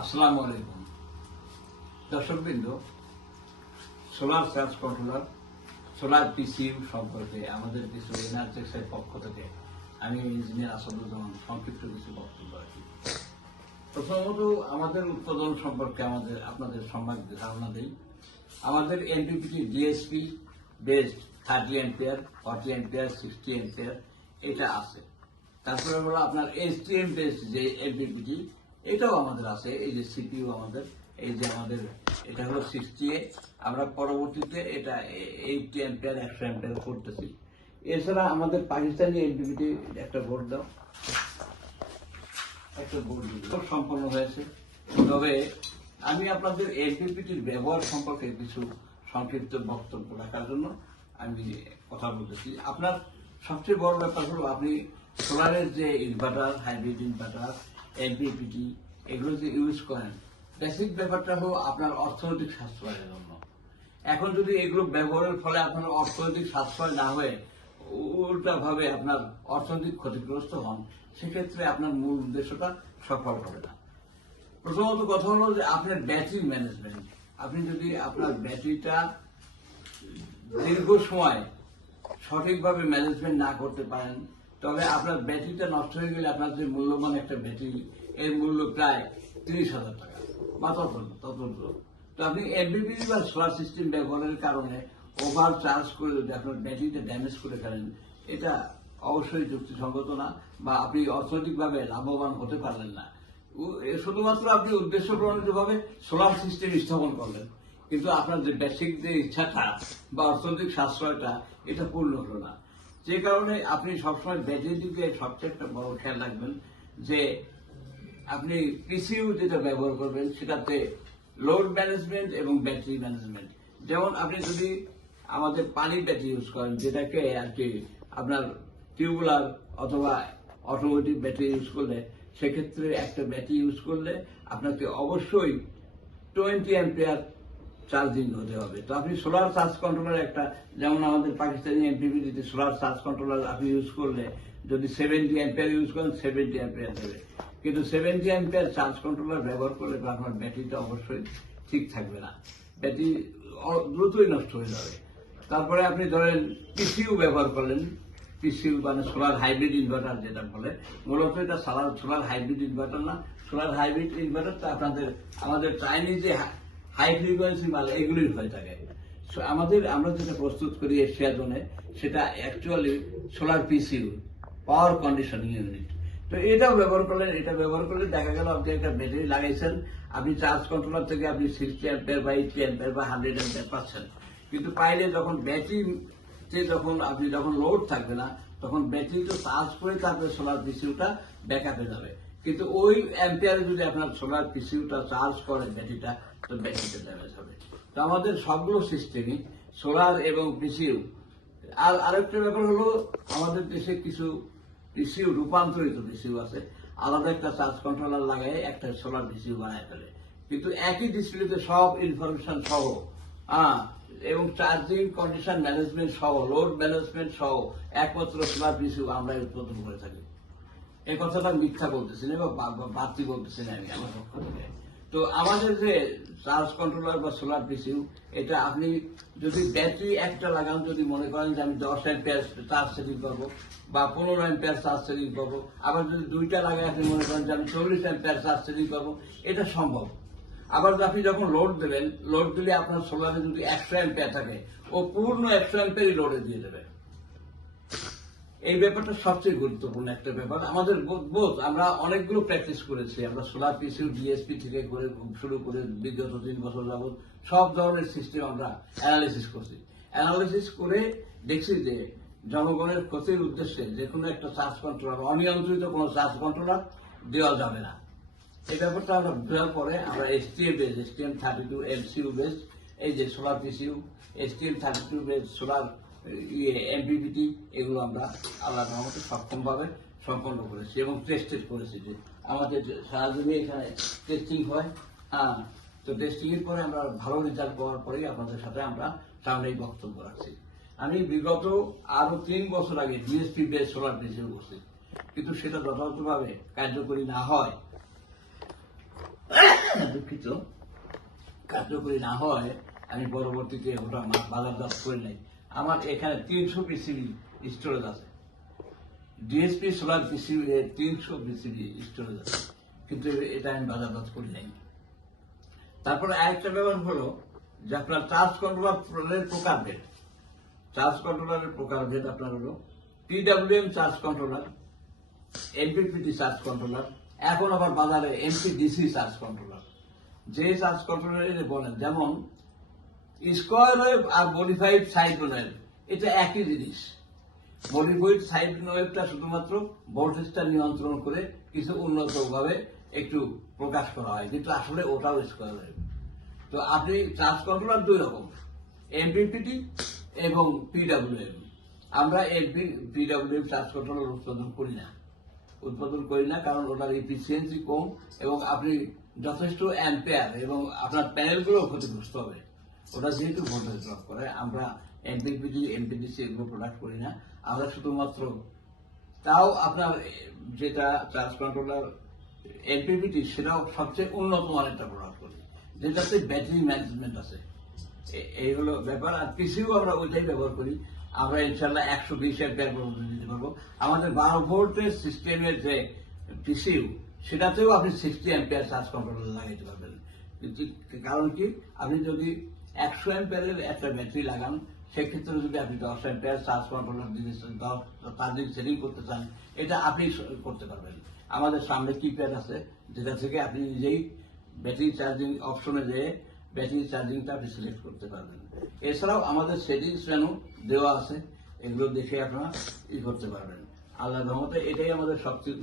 আসসালামু আলাইকুম দর্শকবৃন্দ, সোলার চার্জ কন্ট্রোলার, সোলার পিসিইউ সম্পর্কে আমাদের কিছু এনার্জেক্সের পক্ষ থেকে আমি ইঞ্জিনিয়ার আসাদুজ্জামান সংক্ষিপ্ত কিছু বক্তব্য রাখি। প্রথমত আমাদের উৎপাদন সম্পর্কে আপনাদের সম্যক ধারণা দেই। আমাদের NPPT DSP based 30 ampere, 40 ampere, 60 ampere এটা আছে। তারপরে হলো আপনার এসটিএম বেসড যে এনপিপিটি এটাও আমাদের আছে। এই যে সিপিইউ আমাদের, এই যে আমাদের এটা হলো 60A, আমরা পরবর্তীতে এটা 80 অ্যাম্পিয়ার, 100 অ্যাম্পিয়ার করতেছি। এছাড়া আমাদের পাকিস্তানি এনপিপিটি একটা বোর্ড দাও, একটা বোর্ড সম্পন্ন হয়েছে। তবে আমি আপনাদের এনপিপিটির ব্যবহার সম্পর্কে কিছু সংক্ষিপ্ত বক্তব্য রাখার জন্য আমি কথা বলতেছি। আপনার সবচেয়ে বড় ব্যাপার হলো আপনি সোলারের যে ইনভার্টার, হাইব্রিড ইনভার্টার, এনপিপিটি এগুলো যে ইউজ করেন, বেসিক ব্যাপারটা হলো আপনার অর্থনৈতিক সাশ্রয়ের জন্য। এখন যদি এগুলো ব্যবহারের ফলে আপনার অর্থনৈতিক সাশ্রয় না হয়ে উল্টাভাবে আপনার অর্থনৈতিক ক্ষতিগ্রস্ত হন, সেক্ষেত্রে আপনার মূল উদ্দেশ্যটা সফল হবে না। প্রথমত কথা হলো যে আপনার ব্যাটারি ম্যানেজমেন্ট। আপনি যদি আপনার ব্যাটারিটা দীর্ঘ সময় সঠিকভাবে ম্যানেজমেন্ট না করতে পারেন, তবে আপনার ব্যাটারিটা নষ্ট হয়ে গেলে আপনার যে মূল্যবান একটা ব্যাটারি, এর মূল্য প্রায় 30,000 টাকা বা ততন্ত্র। তো আপনি এমপিপি বা সোলার সিস্টেম ব্যবহারের কারণে ওভার চার্জ করে যদি আপনার ব্যাটারিটা ড্যামেজ করে ফেলেন, এটা অবশ্যই যুক্তিসঙ্গত না, বা আপনি অর্থনৈতিকভাবে লাভবান হতে পারলেন না। শুধুমাত্র আপনি উদ্দেশ্য প্রণোদিতভাবে সোলার সিস্টেম স্থাপন করলেন, কিন্তু আপনার যে বেসিক যে ইচ্ছাটা বা অর্থনৈতিক সাশ্রয়টা এটা পূর্ণ হলো না। যে কারণে আপনি সবসময় ব্যাটারির দিকে সবচেয়ে একটা বড় খেয়াল রাখবেন যে আপনি পিসিইউ যেটা ব্যবহার করবেন সেটাতে লোড ম্যানেজমেন্ট এবং ব্যাটারি ম্যানেজমেন্ট। যেমন আপনি যদি আমাদের পানির ব্যাটারি ইউজ করেন, যেটাকে আর কি আপনার টিউবুলার অথবা অটোমেটিক ব্যাটারি ইউজ করলে, সেক্ষেত্রে একটা ব্যাটারি ইউজ করলে আপনাকে অবশ্যই 20 অ্যাম্পিয়ার চার্জিং হতে হবে। তো আপনি সোলার চার্জ কন্ট্রোলার একটা, যেমন আমাদের পাকিস্তানি এমপিপিটিতে সোলার চার্জ কন্ট্রোলার আপনি ইউজ করলে যদি 70 অ্যাম্পিয়ার ইউজ করেন, 70 অ্যাম্পিয়ার দেবে। কিন্তু 70 অ্যাম্পিয়ার চার্জ কন্ট্রোলার ব্যবহার করলে আপনার ব্যাটারিটা অবশ্যই ঠিক থাকবে না, ব্যাটারি দ্রুতই নষ্ট হয়ে যাবে। তারপরে আপনি ধরেন পিসিইউ ব্যবহার করলেন, পিসিইউ মানে সোলার হাইব্রিড ইনভার্টার যেটা বলে, মূলত এটা সোলার হাইব্রিড ইনভার্টার না। সোলার হাইব্রিড ইনভার্টারটা আমাদের চাইনিজ হাই ফ্রিকোয়েন্সি মাল এগুলির হয়ে থাকে। আমরা যেটা প্রস্তুত করি এশিয়া জোনে, সেটা অ্যাকচুয়ালি সোলার পিসিইউ, পাওয়ার কন্ডিশনিং ইউনিট। তো এটাও ব্যবহার করলে দেখা গেল আপনি একটা ব্যাটারি লাগাইছেন, আপনি চার্জ কন্ট্রোলার থেকে আপনি 60 অ্যাম্পিয়ার বা 80 অ্যাম্পিয়ার বা 100 অ্যাম্পিয়ার পাচ্ছেন। কিন্তু পাইলে যখন ব্যাটারিতে যখন লোড থাকবে না, তখন ব্যাটারিটা চার্জ করে তারপরে সোলার পিসিইউটা ব্যাকআপে যাবে। কিন্তু ওই অ্যাম্পিয়ারে যদি আপনার সোলার পিসিইউটা চার্জ করে ব্যাটারিটা, তো ব্যাটারিটা ড্যামেজ হবে। তো আমাদের সবগুলো সিস্টেমই সোলার এবং পিসিইউ। আর আরেকটা ব্যাপার হলো, আমাদের দেশে কিছু পিসিইউ, রূপান্তরিত পিসিইউ আছে, আলাদা একটা চার্জ কন্ট্রোলার লাগাই একটা সোলার পিসিইউ বানায় ফেলে। কিন্তু একই ডিসপ্লেতে সব ইনফরমেশন সহ এবং চার্জিং কন্ডিশন ম্যানেজমেন্ট সহ, লোড ম্যানেজমেন্ট সহ একমাত্র সোলার পিসিইউ আমরাই উৎপাদন করে থাকি। এই কথাটা মিথ্যা বলতেছি না বা বাড়তি বলতেছি না আমি আমার পক্ষ থেকে। তো আমাদের যে চার্জ কন্ট্রোলার বা সোলার পিসিইউ, এটা আপনি যদি ব্যাটারি একটা লাগান, যদি মনে করেন যে আমি 10 অ্যাম্পিয়ার চার্জ সেটিং করবো বা 15 অ্যাম্পিয়ার চার্জ সেটিং করবো, আবার যদি দুইটা লাগাই আপনি মনে করেন যে আমি 40 অ্যাম্পিয়ার চার্জ সেটিং করবো, এটা সম্ভব। আবার আপনি যখন লোড দেবেন, লোড দিলে আপনার সোলারে যদি 100 অ্যাম্পিয়ার থাকে, ও পূর্ণ 100 অ্যাম্পিয়ারই লোডে দিয়ে দেবে। এই ব্যাপারটা সবচেয়ে গুরুত্বপূর্ণ একটা ব্যাপার। আমাদের বোধ আমরা অনেকগুলো প্র্যাকটিস করেছি। আমরা সোলার পিসিইউ ডিএসপি থেকে শুরু করে বিগত 3 বছর যাবৎ সব ধরনের সিস্টেম আমরা অ্যানালিসিস করছি। অ্যানালিসিস করে দেখছি যে জনগণের ক্ষতির উদ্দেশ্যে যে কোনো একটা চার্জ কন্ট্রোলার, অনিয়ন্ত্রিত কোনো চার্জ কন্ট্রোলার দেওয়া যাবে না। এই ব্যাপারটা আমরা বোঝার পরে আমরা STM32 MCU বেসড এই যে solar পিসিইউ, STM32 based solar MPPT, এগুলো আমরা আল্লাহর রহমতে সক্ষমভাবে সম্পন্ন করেছি এবং টেস্টেড করেছি। যে আমাদের সারাদিনে এখানে টেস্টিং হয়, তো টেস্টিং এর পরে আমরা ভালো রেজাল্ট পাওয়ার পরেই আপনাদের সাথে আমরা সামনে বক্তব্য রাখছি। আমি বিগত আরো 3 বছর আগে ডিএসপি বেস সোলার পিসিইউ করছি, কিন্তু সেটা যথাযথভাবে কার্যকরী না হয় দুঃখিত, কার্যকরী না হয় আমি পরবর্তীতে ওটা বাজারজাত করে নাই। আমার এখানে 300 পিসিবি স্টোরেজ আছে, DSP solar PCB 300 PCB storage আছে, কিন্তু এটা আমি বাজারজাত করি নাই। তারপরে আরেকটা ব্যাপার হলো যে আপনার চার্জ কন্ট্রোলারের প্রকারভেদ। চার্জ কন্ট্রোলারের প্রকারভেদ আপনার হলো PWM charge controller, MPPT charge controller, এখন আবার বাজারে এমপিডিসি চার্জ কন্ট্রোলার। যে চার্জ কন্ট্রোলার বলেন, যেমন স্কোয়ার ওয়েভ আর মডিফাইড সাইড ওয়েভ, এটা একই জিনিস। মডিফাইড সাইড ওয়েভটা শুধুমাত্র ভোল্টেজটা নিয়ন্ত্রণ করে কিছু উন্নতভাবে একটু প্রকাশ করা হয়, কিন্তু আসলে ওটাও স্কোয়ার ওয়েভ। তো আপনি চার্জ কন্ট্রোলার দুই রকম, এমপিপিটি এবং পিডব্লিউএম। আমরা পিডব্লিউএম চার্জ কন্ট্রোলার উৎপাদন করি না, কারণ ওটার এফিসিয়েন্সি কম এবং আপনি যথেষ্ট অ্যাম্পিয়ার এবং আপনার প্যানেলগুলো ক্ষতিগ্রস্ত হবে। ওটা যেহেতু ভোল্টেজ ড্রপ করে, আমরা এমপিপিটি এমপিডিসি এগুলো প্রোডাক্ট করি না। আমরা শুধুমাত্র, তাও আপনার যেটা চার্জ কন্ট্রোলার এমপিপিটি, সেটাও সবচেয়ে উন্নত মানের একটা প্রোডাক্ট করি, যেটাতে ব্যাটারি ম্যানেজমেন্ট আছে। এই হলো ব্যাপার। আর পিসিও আমরা ওইটাই ব্যবহার করি। আমরা ইনশাল্লাহ 120 অ্যাম্পিয়ার পর্যন্ত দিতে পারবো। আমাদের 12 ভোল্টের সিস্টেমের যে পিসিউ, সেটাতেও আপনি 60 অ্যাম্পিয়ার চার্জ কন্ট্রোলার লাগাইতে পারবেন। কারণ কি, আপনি যদি 100 অ্যাম্পিয়ারের একটা ব্যাটারি লাগান, সেক্ষেত্রে যদি আপনি 10 অ্যাম্পিয়ার চার্জ কন্ট্রোলার দিতে চান, চার্জিং সেটিং করতে চান, এটা আপনি করতে পারবেন। আমাদের সামনে কিপ্যাড আছে, যেটা থেকে আপনি নিজেই ব্যাটারি চার্জিং অপশনে যেয়ে ব্যাটারি চার্জিংটা আপনি সিলেক্ট করতে পারবেন। এছাড়াও আমাদের সেটিংস মেনু দেওয়া আছে, এগুলো দেখে আপনারা করতে পারবেন। আল্লাহর রহমতে এটাই আমাদের সবচেয়ে